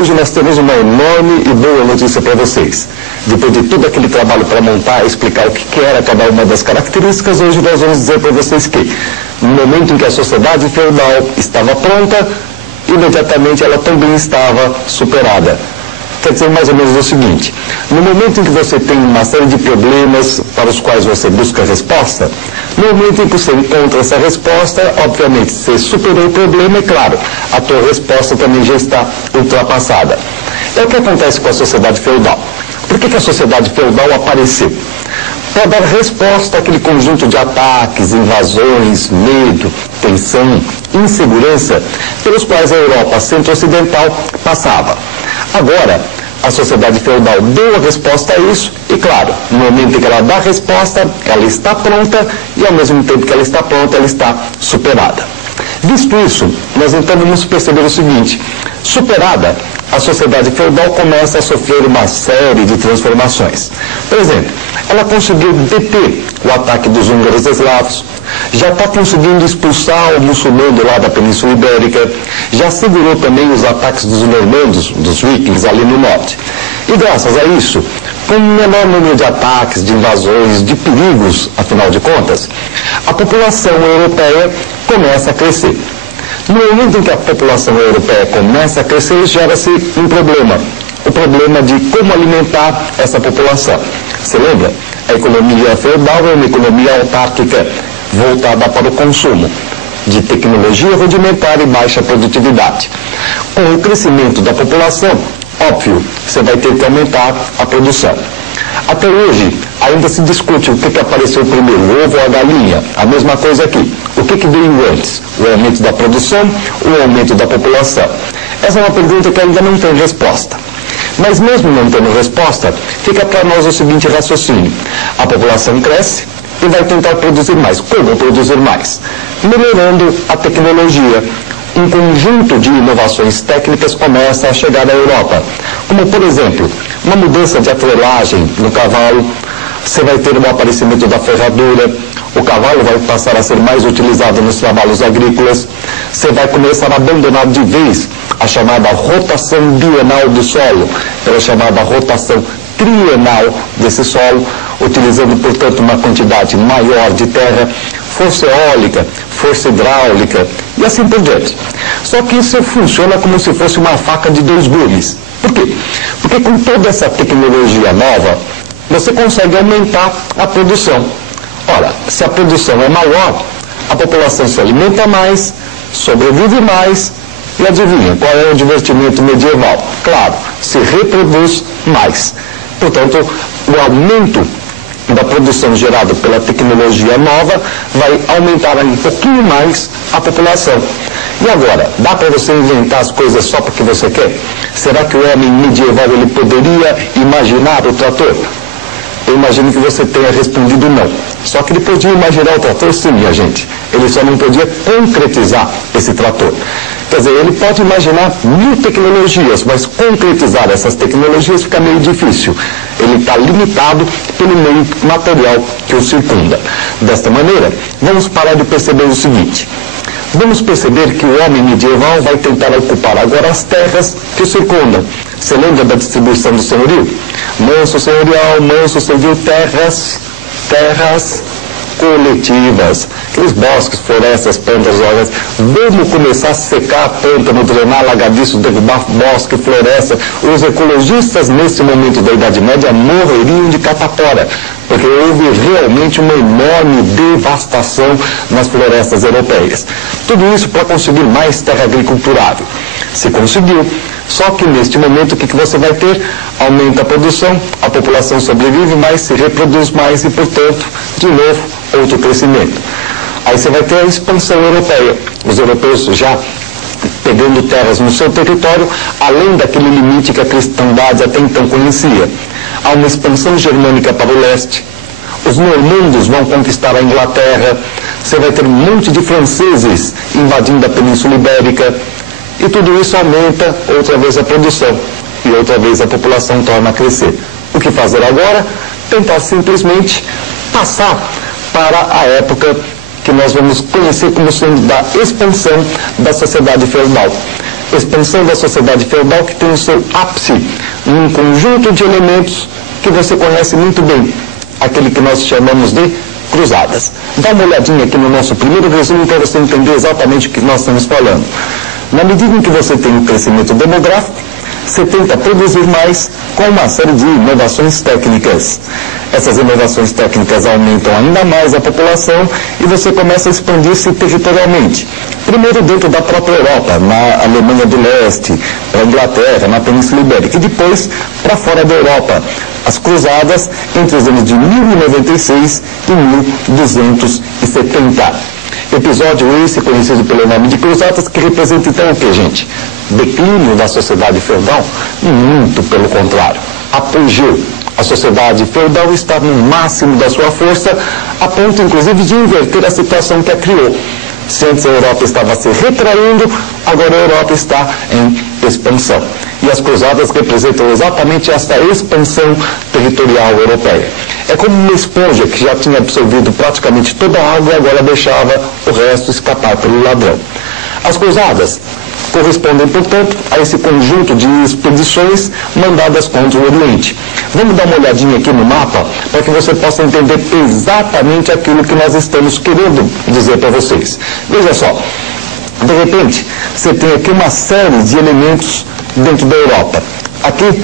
Hoje nós temos uma enorme e boa notícia para vocês. Depois de todo aquele trabalho para montar e explicar o que era cada uma das características, hoje nós vamos dizer para vocês que, no momento em que a sociedade feudal estava pronta, imediatamente ela também estava superada. Quer dizer mais ou menos o seguinte: no momento em que você tem uma série de problemas para os quais você busca resposta, no momento em que você encontra essa resposta, obviamente você superou o problema e, claro, a tua resposta também já está ultrapassada. É o que acontece com a sociedade feudal. Por que a sociedade feudal apareceu? Para dar resposta àquele conjunto de ataques, invasões, medo, tensão, insegurança, pelos quais a Europa centro-ocidental passava. Agora, a sociedade feudal deu a resposta a isso e, claro, no momento em que ela dá a resposta, ela está pronta e, ao mesmo tempo que ela está pronta, ela está superada. Visto isso, nós então vamos perceber o seguinte: superada, a sociedade feudal começa a sofrer uma série de transformações. Por exemplo, ela conseguiu deter o ataque dos húngaros eslavos, já está conseguindo expulsar o muçulmano lá da Península Ibérica, já segurou também os ataques dos normandos, dos vikings ali no norte. E graças a isso, com um menor número de ataques, de invasões, de perigos, afinal de contas, a população europeia começa a crescer. No momento em que a população europeia começa a crescer, gera-se um problema. O problema de como alimentar essa população. Você lembra? A economia feudal é uma economia autárquica, voltada para o consumo, de tecnologia rudimentar e baixa produtividade. Com o crescimento da população, óbvio, você vai ter que aumentar a produção. Até hoje, ainda se discute o que apareceu primeiro, o ovo ou a galinha. A mesma coisa aqui. O que veio antes? O aumento da produção ou o aumento da população? Essa é uma pergunta que ainda não tem resposta. Mas mesmo não tendo resposta, fica para nós o seguinte raciocínio: a população cresce e vai tentar produzir mais. Como produzir mais? Melhorando a tecnologia. Um conjunto de inovações técnicas começa a chegar à Europa, como, por exemplo, uma mudança de atrelagem no cavalo. Você vai ter o aparecimento da ferradura, o cavalo vai passar a ser mais utilizado nos trabalhos agrícolas, você vai começar a abandonar de vez a chamada rotação bienal do solo, pela chamada rotação trienal desse solo, utilizando, portanto, uma quantidade maior de terra, força eólica, força hidráulica e assim por diante. Só que isso funciona como se fosse uma faca de dois gumes. Por quê? Porque com toda essa tecnologia nova, você consegue aumentar a produção. Ora, se a produção é maior, a população se alimenta mais, sobrevive mais e adivinha, qual é o divertimento medieval? Claro, se reproduz mais. Portanto, o aumento da produção gerada pela tecnologia nova vai aumentar um pouquinho mais a população. E agora, dá para você inventar as coisas só porque você quer? Será que o homem medieval ele poderia imaginar o trator? Eu imagino que você tenha respondido não. Só que ele podia imaginar o trator sim, minha gente. Ele só não podia concretizar esse trator. Quer dizer, ele pode imaginar 1000 tecnologias, mas concretizar essas tecnologias fica meio difícil. Ele está limitado pelo meio material que o circunda. Desta maneira, vamos parar de perceber o seguinte: vamos perceber que o homem medieval vai tentar ocupar agora as terras que o circundam. Você lembra da distribuição do senhorio? Manso senhorial, manso servil, terras coletivas. Aqueles bosques, florestas, plantas, hortas. Vamos começar a secar pântano, drenar lagadiço, derrubar bosque, floresta. Os ecologistas, nesse momento da Idade Média, morreriam de catapora, porque houve realmente uma enorme devastação nas florestas europeias. Tudo isso para conseguir mais terra agriculturável. Se conseguiu. Só que neste momento o que você vai ter? Aumenta a produção, a população sobrevive mais, se reproduz mais e, portanto, de novo, outro crescimento. Aí você vai ter a expansão europeia. Os europeus já pegando terras no seu território, além daquele limite que a cristandade até então conhecia. Há uma expansão germânica para o leste. Os normandos vão conquistar a Inglaterra. Você vai ter um monte de franceses invadindo a Península Ibérica. E tudo isso aumenta outra vez a produção. E outra vez a população torna a crescer. O que fazer agora? Tentar simplesmente passar para a época que nós vamos conhecer como sendo da expansão da sociedade feudal. Expansão da sociedade feudal que tem o seu ápice em um conjunto de elementos que você conhece muito bem, aquele que nós chamamos de cruzadas. Dá uma olhadinha aqui no nosso primeiro resumo para você entender exatamente o que nós estamos falando. Na medida em que você tem um crescimento demográfico, você tenta produzir mais com uma série de inovações técnicas. Essas inovações técnicas aumentam ainda mais a população e você começa a expandir-se territorialmente. Primeiro dentro da própria Europa, na Alemanha do Leste, na Inglaterra, na Península Ibérica, e depois para fora da Europa. As cruzadas entre os anos de 1096 e 1270. Episódio esse conhecido pelo nome de cruzadas, que representa então o que, gente? Declínio da sociedade feudal? Muito pelo contrário. Apogeu. A sociedade feudal está no máximo da sua força, a ponto inclusive de inverter a situação que a criou. Se antes a Europa estava se retraindo, agora a Europa está em expansão. E as cruzadas representam exatamente essa expansão territorial europeia. É como uma esponja que já tinha absorvido praticamente toda a água e agora deixava o resto escapar pelo ladrão. As cruzadas correspondem, portanto, a esse conjunto de expedições mandadas contra o Oriente. Vamos dar uma olhadinha aqui no mapa para que você possa entender exatamente aquilo que nós estamos querendo dizer para vocês. Veja só, de repente, você tem aqui uma série de elementos dentro da Europa. Aqui,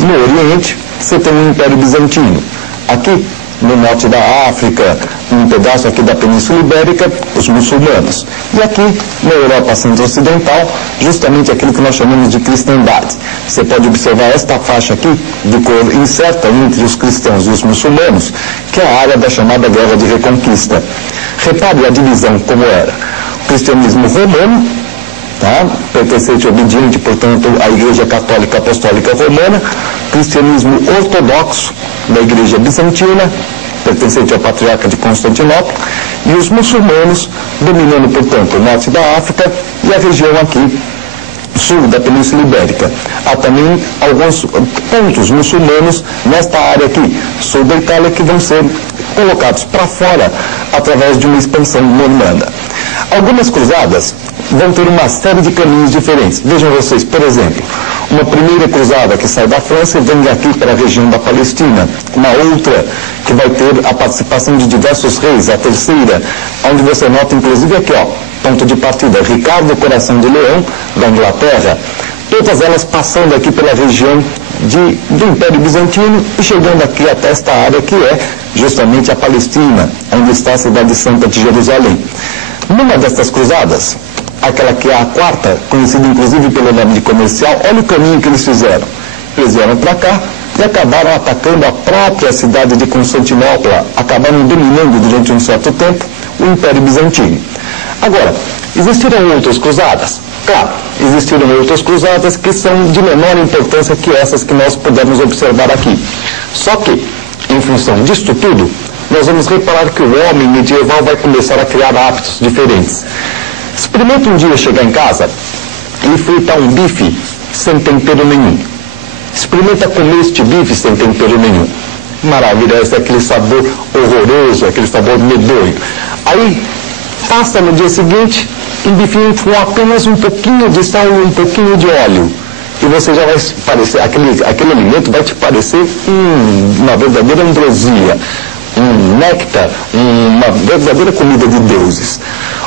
no Oriente, você tem o Império Bizantino. Aqui, no norte da África, um pedaço aqui da Península Ibérica, os muçulmanos. E aqui, na Europa centro-ocidental, justamente aquilo que nós chamamos de cristandade. Você pode observar esta faixa aqui, de cor incerta entre os cristãos e os muçulmanos, que é a área da chamada Guerra de Reconquista. Repare a divisão como era. O cristianismo romano, pertencente e obediente, portanto, à Igreja Católica Apostólica Romana, cristianismo ortodoxo da Igreja Bizantina, pertencente ao Patriarca de Constantinopla, e os muçulmanos dominando, portanto, o norte da África e a região aqui sul da Península Ibérica. Há também alguns pontos muçulmanos nesta área aqui, sul da Itália, que vão ser colocados para fora através de uma expansão normanda. Algumas cruzadas vão ter uma série de caminhos diferentes. Vejam vocês, por exemplo, uma primeira cruzada que sai da França e vem aqui para a região da Palestina. Uma outra que vai ter a participação de diversos reis, a terceira, onde você nota inclusive aqui, ponto de partida, Ricardo Coração de Leão, da Inglaterra. Todas elas passando aqui pela região do Império Bizantino e chegando aqui até esta área que é justamente a Palestina, onde está a cidade santa de Jerusalém. Numa destas cruzadas, aquela que é a quarta, conhecida inclusive pelo nome de comercial, olha o caminho que eles fizeram. Eles vieram para cá e acabaram atacando a própria cidade de Constantinopla, acabaram dominando durante um certo tempo o Império Bizantino. Agora, existiram outras cruzadas? Claro, existiram outras cruzadas que são de menor importância que essas que nós podemos observar aqui. Só que, em função disto tudo, nós vamos reparar que o homem medieval vai começar a criar hábitos diferentes. Experimenta um dia chegar em casa e fritar um bife sem tempero nenhum. Experimenta comer este bife sem tempero nenhum. Maravilha, esse é aquele sabor horroroso, aquele sabor medonho. Aí, passa no dia seguinte um bifinho com apenas um pouquinho de sal e um pouquinho de óleo. E você já vai parecer, aquele alimento vai te parecer uma verdadeira ambrosia, um néctar, uma verdadeira comida de deuses.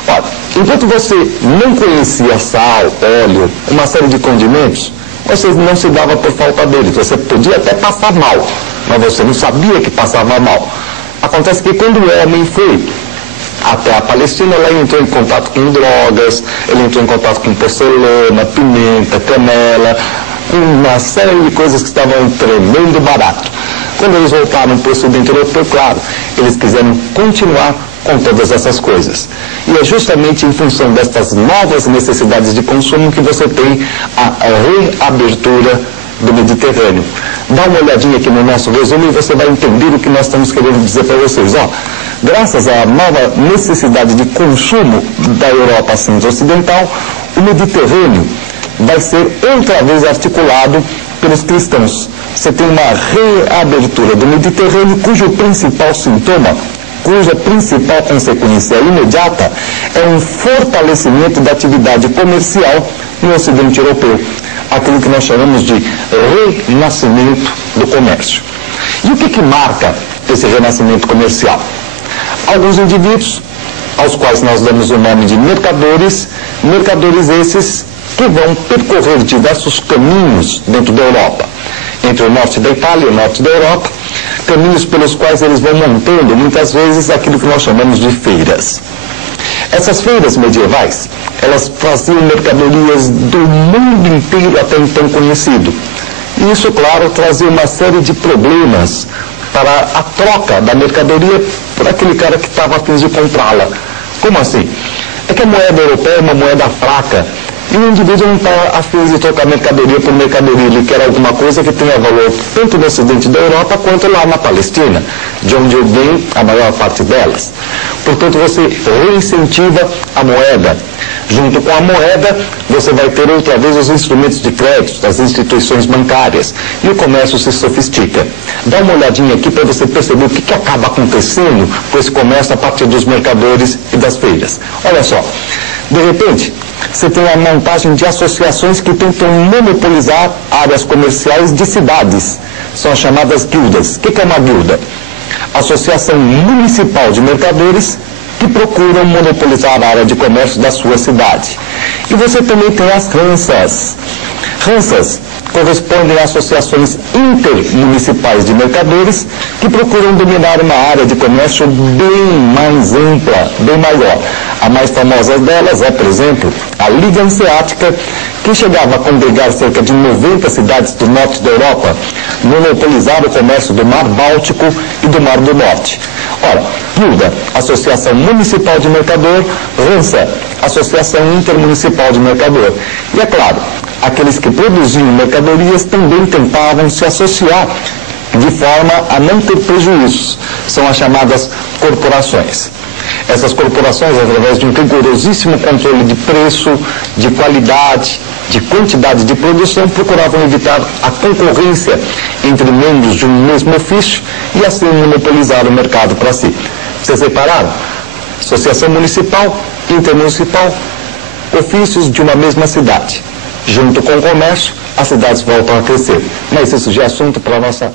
Olha, enquanto você não conhecia sal, óleo, uma série de condimentos, você não se dava por falta deles. Você podia até passar mal, mas você não sabia que passava mal. Acontece que quando o homem foi até a Palestina, lá ele entrou em contato com drogas, ele entrou em contato com porcelana, pimenta, canela, uma série de coisas que estavam tremendo barato. Quando eles voltaram para o ocidente europeu, claro, eles quiseram continuar com todas essas coisas. E é justamente em função destas novas necessidades de consumo que você tem a reabertura do Mediterrâneo. Dá uma olhadinha aqui no nosso resumo e você vai entender o que nós estamos querendo dizer para vocês. Graças à nova necessidade de consumo da Europa centro-ocidental, o Mediterrâneo vai ser outra vez articulado pelos cristãos. Você tem uma reabertura do Mediterrâneo cujo principal sintoma, cuja principal consequência imediata é um fortalecimento da atividade comercial no Ocidente Europeu, aquilo que nós chamamos de renascimento do comércio. E o que marca esse renascimento comercial? Alguns indivíduos, aos quais nós damos o nome de mercadores esses que vão percorrer diversos caminhos dentro da Europa, entre o norte da Itália e o norte da Europa, caminhos pelos quais eles vão montando, muitas vezes, aquilo que nós chamamos de feiras. Essas feiras medievais, elas traziam mercadorias do mundo inteiro até então conhecido. E isso, claro, trazia uma série de problemas para a troca da mercadoria por aquele cara que estava a fim de comprá-la. Como assim? É que a moeda europeia é uma moeda fraca. E o indivíduo não está a fim de trocar mercadoria por mercadoria. Ele quer alguma coisa que tenha valor tanto no ocidente da Europa quanto lá na Palestina, de onde vem a maior parte delas. Portanto, você reincentiva a moeda. Junto com a moeda, você vai ter outra vez os instrumentos de crédito das instituições bancárias. E o comércio se sofistica. Dá uma olhadinha aqui para você perceber o que acaba acontecendo com esse comércio a partir dos mercadores e das feiras. Olha só, de repente, você tem a montagem de associações que tentam monopolizar áreas comerciais de cidades. São as chamadas guildas. O que é uma guilda? Associação Municipal de Mercadores que procuram monopolizar a área de comércio da sua cidade. E você também tem as ranças. Ranças correspondem a associações intermunicipais de mercadores que procuram dominar uma área de comércio bem mais ampla, bem maior. A mais famosa delas é, por exemplo, a Liga Hanseática, que chegava a congregar cerca de 90 cidades do norte da Europa, monopolizar o comércio do Mar Báltico e do Mar do Norte. Ora, guilda, Associação Municipal de Mercador, rança, Associação Intermunicipal de Mercador. E é claro, aqueles que produziam mercadorias também tentavam se associar de forma a não ter prejuízos. São as chamadas corporações. Essas corporações, através de um rigorosíssimo controle de preço, de qualidade, de quantidade de produção, procuravam evitar a concorrência entre membros de um mesmo ofício e assim monopolizar o mercado para si. Vocês repararam? Associação municipal, intermunicipal, ofícios de uma mesma cidade. Junto com o comércio, as cidades voltam a crescer. Mas isso já é assunto para a nossa...